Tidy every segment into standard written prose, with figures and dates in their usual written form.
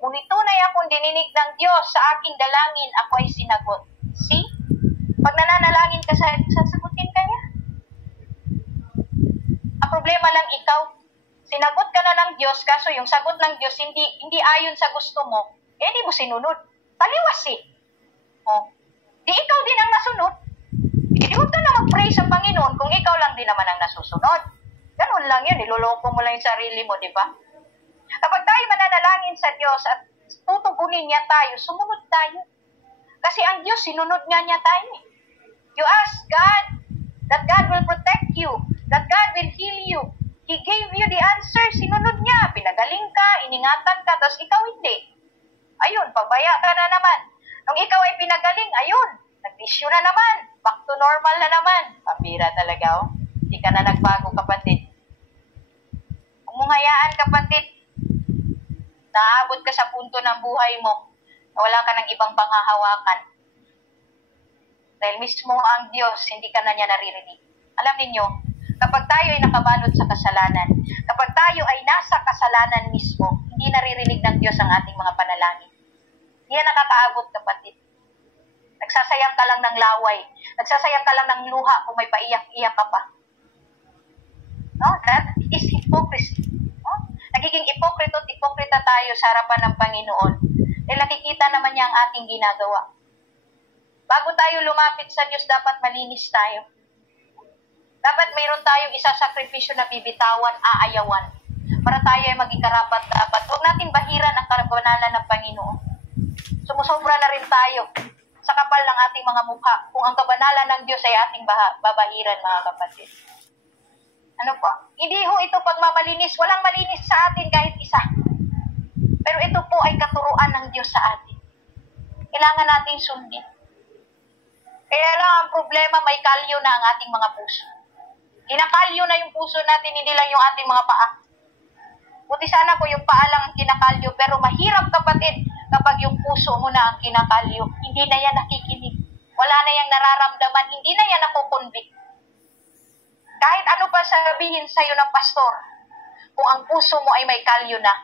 Ngunit tunay akong dininig ng Diyos sa aking dalangin, ako ay sinagot. See? Pag nananalangin ka, sasagutin ka niya. Ang problema lang ikaw, sinagot ka na ng Diyos, kaso yung sagot ng Diyos hindi ayon sa gusto mo, di mo sinunod. Taliwas Di ikaw din ang nasunod. Di huwag ka na mag-pray sa Panginoon kung ikaw lang din naman ang nasusunod. Ganun lang yun, niloloko mo lang yung sarili mo, di ba? Kapag tayo mananalangin sa Diyos at tutugunin niya tayo, sumunod tayo. Kasi ang Diyos, sinunod nga niya tayo. You ask God that God will protect you, that God will heal you. He gave you the answer, sinunod niya. Pinagaling ka, iningatan ka, tapos ikaw hindi. Ayun, pabaya ka na naman. Nung ikaw ay pinagaling, ayun, nag-issue na naman. Back to normal na naman. Pambira talaga, Hindi ka na nagbago, kapatid. Kung mong hayaan, kapatid, naabot ka sa punto ng buhay mo na wala ka ng ibang panghahawakan. Dahil mismo ang Diyos, hindi ka na niya naririnig. Alam ninyo, kapag tayo ay nakabalot sa kasalanan, kapag tayo ay nasa kasalanan mismo, hindi naririnig ng Diyos ang ating mga panalangin. Hindi yan nakakaabot, kapatid. Nagsasayang ka lang ng laway. Nagsasayang ka lang ng luha kung may paiyak-iyak ka pa. No? That is hypocrisy. Nagiging ipokrita tayo sa harapan ng Panginoon. Dahil nakikita naman niya ang ating ginagawa. Bago tayo lumapit sa Diyos, dapat malinis tayo. Dapat mayroon tayong isasakripisyo na bibitawan, aayawan. Para tayo ay maging karapat-dapat. Huwag natin bahiran ang kabanalan ng Panginoon. Sumusobra na rin tayo sa kapal ng ating mga mukha kung ang kabanalan ng Diyos ay ating babahiran, mga kapatid. Ano po? Hindi ho ito pagmamalinis. Walang malinis sa atin kahit isa. Pero ito po ay katuruan ng Diyos sa atin. Kailangan natin sundin. Kaya lang ang problema, may kalyo na ang ating mga puso. Kinakalyo na yung puso natin, hindi lang yung ating mga paa. Buti sana ko yung paa lang ang kinakalyo, pero mahirap, kapatid, kapag yung puso mo na ang kinakalyo. Hindi na yan nakikinig. Wala na yang nararamdaman. Hindi na yan nakukonvict. Kahit ano pa sabihin sa'yo ng pastor, kung ang puso mo ay may kalyo na,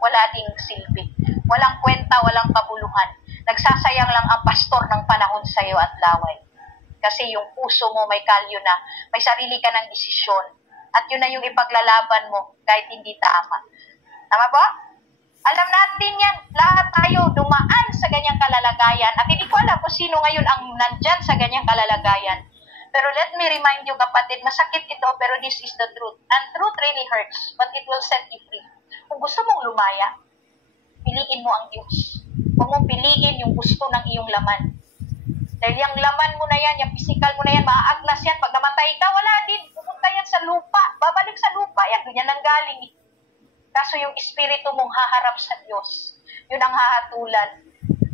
wala ding silbi. Walang kwenta, walang kabuluhan. Nagsasayang lang ang pastor ng panahon sa'yo at laway. Kasi yung puso mo may kalyo na, may sarili ka ng desisyon. At yun na yung ipaglalaban mo kahit hindi tama. Tama ba? Alam natin yan. Lahat tayo dumaan sa ganyang kalalagayan. At hindi ko alam kung sino ngayon ang nandyan sa ganyang kalalagayan. Pero let me remind you, kapatid, masakit ito, pero this is the truth. And truth really hurts, but it will set you free. Kung gusto mong lumaya, piliin mo ang Diyos. Huwag mong piliin yung gusto ng iyong laman. Dahil yung laman mo na yan, yung physical mo na yan, maaagnas yan. Pag namatay ka, wala din. Pupunta yan sa lupa. Babalik sa lupa yan. Doon yan ang galing. Kaso yung espiritu mong haharap sa Diyos, yun ang hahatulan.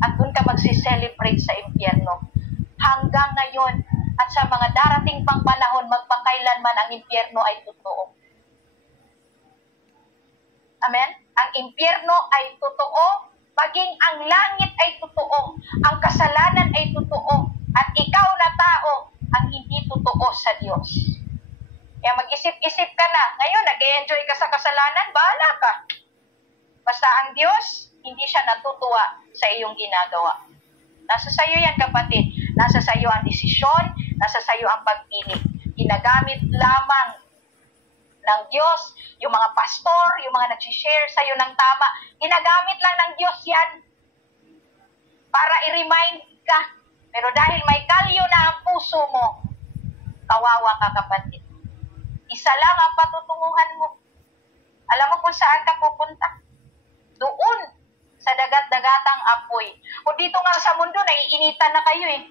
At doon ka magsiselebrate sa impyerno. Hanggang ngayon, at sa mga darating pang panahon, magpakailanman ang impyerno ay totoo. Amen? Ang impyerno ay totoo, maging ang langit ay totoo, ang kasalanan ay totoo, at ikaw na tao ang hindi totoo sa Diyos. Kaya mag-isip-isip ka na. Ngayon, nag-enjoy ka sa kasalanan, bahala ka. Basta ang Diyos, hindi siya natutuwa sa iyong ginagawa. Nasa sayo yan, kapatid. Nasa sayo ang desisyon, nasa sayo ang pagpili. Ginagamit lamang ng Diyos, yung mga pastor, yung mga nag-share sa'yo ng tama, ginagamit lang ng Diyos yan para i-remind ka. Pero dahil may kalyo na ang puso mo, kawawa ka, kapatid. Isa lang ang patutunguhan mo. Alam mo kung saan ka pupunta? Doon, sa dagat-dagatang apoy. Kung dito nga sa mundo, naiinitan na kayo eh.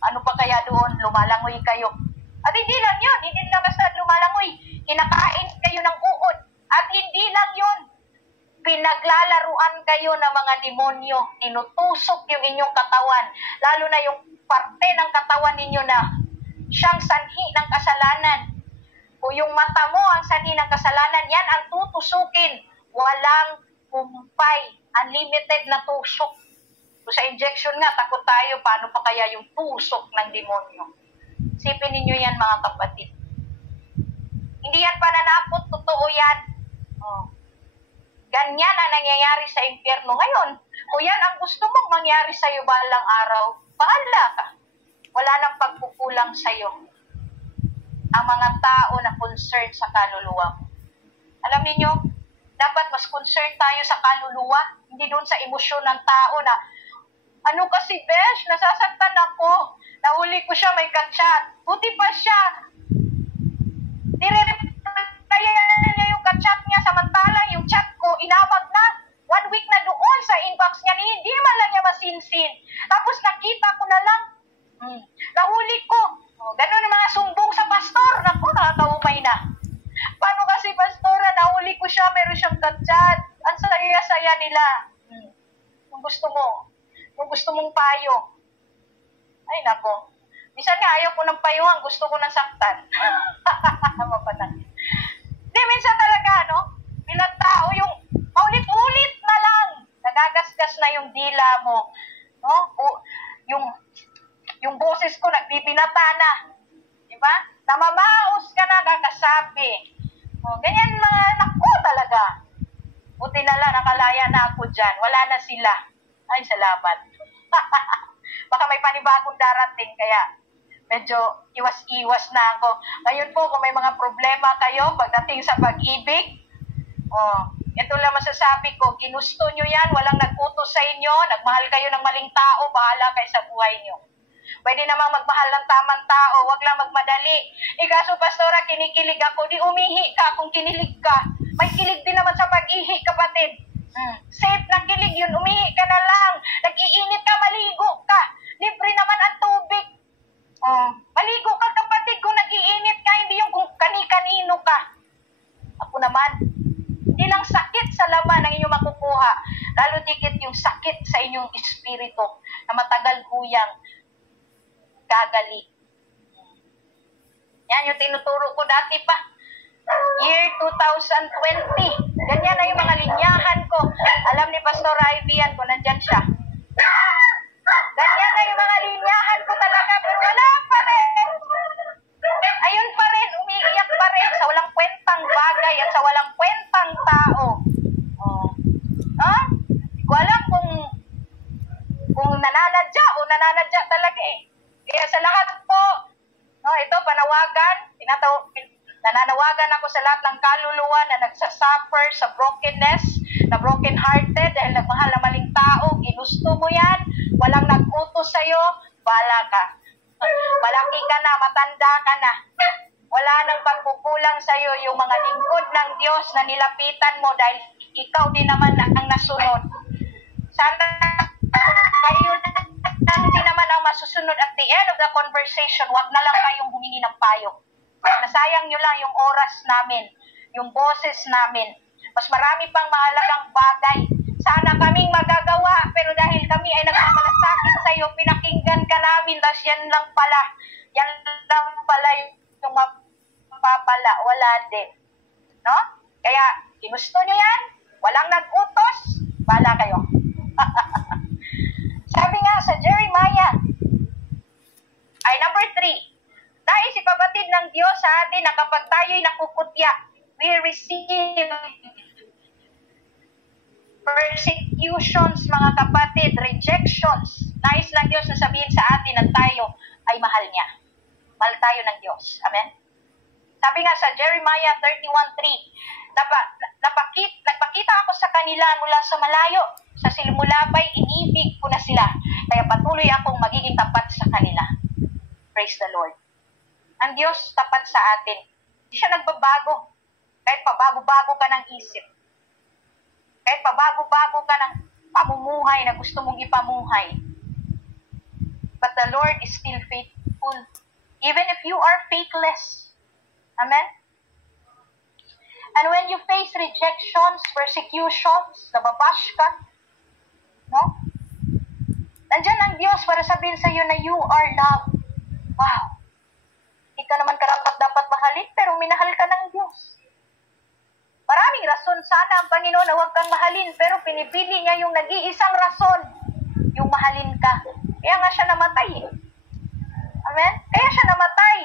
Ano pa kaya doon? Lumalangoy kayo. At hindi lang yun. Hindi lang basta lumalangoy. Kinakain kayo ng uod. At hindi lang yun. Pinaglalaruan kayo ng mga demonyo. Tinutusok yung inyong katawan. Lalo na yung parte ng katawan ninyo na siyang sanhi ng kasalanan. Kung yung mata mo ang sanhi ng kasalanan, yan ang tutusukin. Walang kumpay. Unlimited na tusok. Kung sa injection nga, takot tayo, paano pa kaya yung tusok ng demonyo? Isipin ninyo yan, mga kapatid. Hindi yan pananakot, totoo yan. Oh. Ganyan ang nangyayari sa impyerno ngayon. Kung yan ang gusto mong mangyari sa'yo balang araw, bahala ka. Wala nang pagkukulang sa'yo. Ang mga tao na concerned sa kaluluwa mo. Alam niyo, dapat mas concerned tayo sa kaluluwa, hindi doon sa emosyon ng tao na, ano kasi, besh, nasasaktan ako. Nahuli ko siya, may kachat. Buti pa siya. Nire-replyan niya yung kachat niya, samantalang yung chat ko, inabag na. 1 week na doon sa inbox niya, hindi man lang niya masinsin. Tapos nakita ko na lang, nahuli ko. Ganun yung mga sumbong sa pastor. Naku, nakakaumay na. Paano kasi, pastora, nahuli ko siya, meron siyang kachat. Ang saya-saya nila. Kung gusto mong payo. Ay, nako. Minsan nga, ayaw ko ng payuhan, gusto ko ng saktan. Mapatang. Di, minsan talaga, no? Bilang tao, yung paulit-ulit na lang. Nagagasgas na yung dila mo. No? Yung boses ko, nagbibinata na. Diba? Namamaos ka na, kakasabi. Ganyan mga anak ko talaga. Buti na lang, nakalaya na ako dyan. Wala na sila. Ay, salamat. Baka may panibagong darating, kaya medyo iwas-iwas na ako. Ngayon po, kung may mga problema kayo pagdating sa pag-ibig, ito lang masasabi ko, ginusto nyo yan, walang nag-utos sa inyo, nagmahal kayo ng maling tao, bahala kayo sa buhay nyo. Pwede namang magmahal ng tamang tao, wag lang magmadali. Kaso, pastora, kinikilig ako, di umihi ka kung kinilig ka. May kilig din naman sa pag-ihi, kapatid. Safe na kilig yun, umihi ka na lang. Nag-iinit ka, maligo ka. Libre naman ang tubig. Maligo ka, kapatid, kung nag-iinit ka, hindi yung kung kani-kanino ka. Ako naman, hindi lang sakit sa laman ang inyong makukuha, lalo dikit yung sakit sa inyong espiritu na matagal kuyang gagali. Yan yung tinuturo ko dati pa. Year 2020. Ganyan na yung mga linyahan ko. Alam ni Pastor Ivy yan kung nandyan siya. Ganyan na yung mga linyahan ko talaga, pero wala pa rin. Ayun pa rin, umiiyak pa rin sa walang kwentang bagay at sa walang kwentang tao. Hindi ko alam kung nananadya o nananadya talaga eh. Kaya sa lahat po, ito panawagan, nananawagan ako sa lahat ng kaluluwa na nagsasuffer sa brokenness, na broken-hearted dahil nagmahal na maling tao, ginusto mo yan, walang nag-utos sa'yo, bala ka. Malaki ka na, matanda ka na. Wala nang pagkukulang sa'yo yung mga lingkod ng Diyos na nilapitan mo dahil ikaw din naman ang nasunod. Sana kayo din naman ang masusunod at the end of the conversation, wag na lang kayong humingi ng payo. Nasayang nyo lang yung oras namin, yung boses namin. Mas marami pang mahalagang bagay. Sana kaming magagawa, pero dahil kami ay nagmamalasakit sa iyo, pinakinggan ka namin, tas yan lang pala yung mapapala, wala din. No? Kaya, ginusto nyo yan, walang nag-utos, bala kayo. Sabi nga sa Jeremiah, ay number 3, nais ipabatid ng Diyos sa atin na kapag tayo'y nakukutya, we receive persecutions, mga kapatid, rejections. Nais ng Diyos na sabihin sa atin na tayo ay mahal niya. Mahal tayo ng Diyos. Amen? Sabi nga sa Jeremiah 31:3, nagpakita ako sa kanila mula sa malayo. Sa simulabay, inibig ko na sila. Kaya patuloy akong magiging tapat sa kanila. Praise the Lord. Ang Diyos tapat sa atin. Hindi siya nagbabago. Kahit pabago-bago ka ng isip. Kahit pabago-bago ka ng pamumuhay na gusto mong ipamuhay. But the Lord is still faithful. Even if you are faithless. Amen? And when you face rejections, persecutions, nababash ka, no? Nandiyan ang Diyos para sabihin sa iyo na you are loved. Wow! Hindi ka naman karapat-dapat mahalin, pero minahal ka ng Diyos. Maraming rason sana ang Panginoon na huwag kang mahalin, pero pinipili niya yung nag-iisang rason yung mahalin ka. Kaya nga siya namatay. Amen? Kaya siya namatay.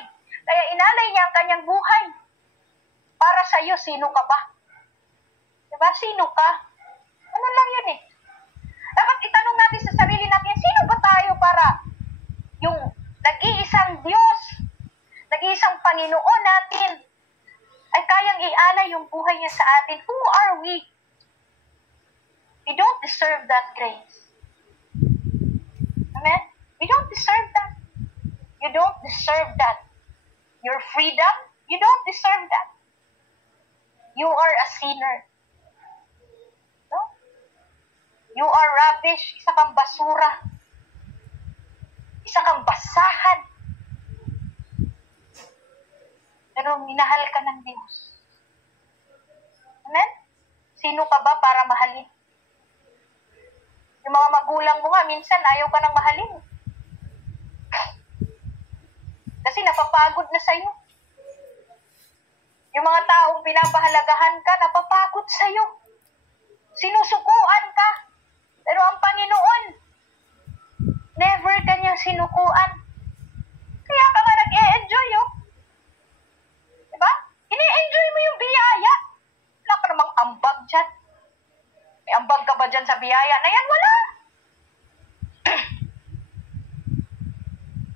Kaya inalay niya ang kanyang buhay. Para sa iyo, sino ka ba? Diba? Sino ka? Ano lang yun eh. Dapat itanong natin sa sarili natin, sino ba tayo para yung nag-iisang Diyos, nag-iisang Panginoon natin, ay kayang ialay yung buhay niya sa atin? Who are we? We don't deserve that grace. Amen? We don't deserve that. You don't deserve that. Your freedom, you don't deserve that. You are a sinner. No? You are rubbish. Isa kang basura. Isa kang basahan. Pero minahal ka ng Diyos. Amen? Sino ka ba para mahalin? Yung mga magulang mo nga, minsan ayaw ka nang mahalin. Kasi napapagod na sa'yo. Yung mga taong pinapahalagahan ka, napapagod sa'yo. Sinusukuan ka. Pero ang Panginoon, never ka niyang sinukuan. Kaya ka nga nag-e-enjoy, oh. Diba? Ine-enjoy mo yung biyaya. Wala ka namang ambag dyan. May ambag ka ba dyan sa biyaya na yan? Wala.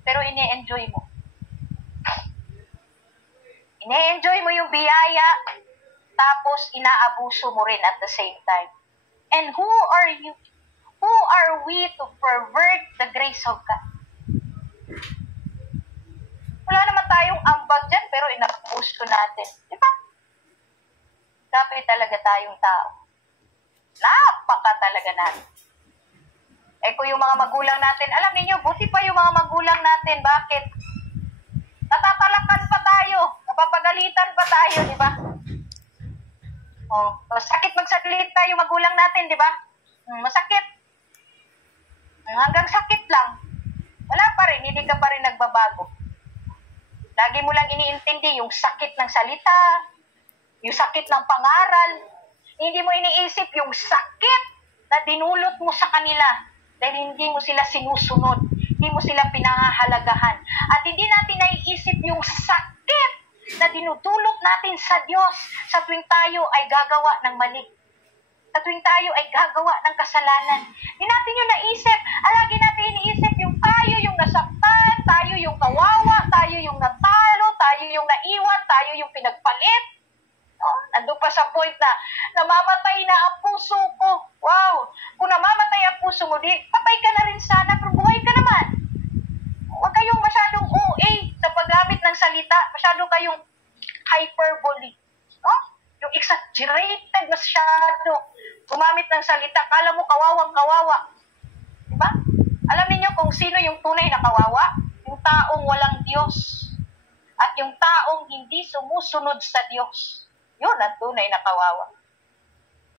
Pero ine-enjoy mo. Ine-enjoy mo yung biyaya, tapos inaabuso mo rin at the same time. And who are you? Who are we to pervert the grace of God? Wala naman tayong ambag dyan, pero inaabuso natin. Di ba? Dapat talaga tayong tao. Napaka talaga natin. Eh kung yung mga magulang natin, alam niyo, buti pa yung mga magulang natin. Bakit? Natatalakan pa tayo. Napapagalitan pa tayo, di ba? Oh, masakit magsalita yung magulang natin, di ba? Masakit. Hanggang sakit lang. Wala pa rin, hindi ka pa rin nagbabago. Lagi mo lang iniintindi yung sakit ng salita, yung sakit ng pangaral. Hindi mo iniisip yung sakit na dinulot mo sa kanila dahil hindi mo sila sinusunod. Hindi mo sila pinahahalagahan. At hindi natin naiisip yung sakit na dinudulot natin sa Diyos sa tuwing tayo ay gagawa ng mali. Sa tuwing tayo ay gagawa ng kasalanan. Hindi natin yung naisip. Lagi natin iniisip yung tayo yung nasaktan, tayo yung kawawa, tayo yung natalo, tayo yung naiwan, tayo yung pinagpalit. Nandun pa sa point na namamatay na ang puso ko. Wow! Kung namamatay ang puso mo, di, patay ka na rin sana, pero buhay ka naman. Huwag kayong masyadong OA sa paggamit ng salita. Masyado kayong hyperbole. No? Yung exaggerated masyado. Gumamit ng salita. Kala mo kawawang-kawawa. Diba? Alam niyo kung sino yung tunay na kawawa? Yung taong walang Diyos. At yung taong hindi sumusunod sa Diyos. Yun ang tunay na kawawa.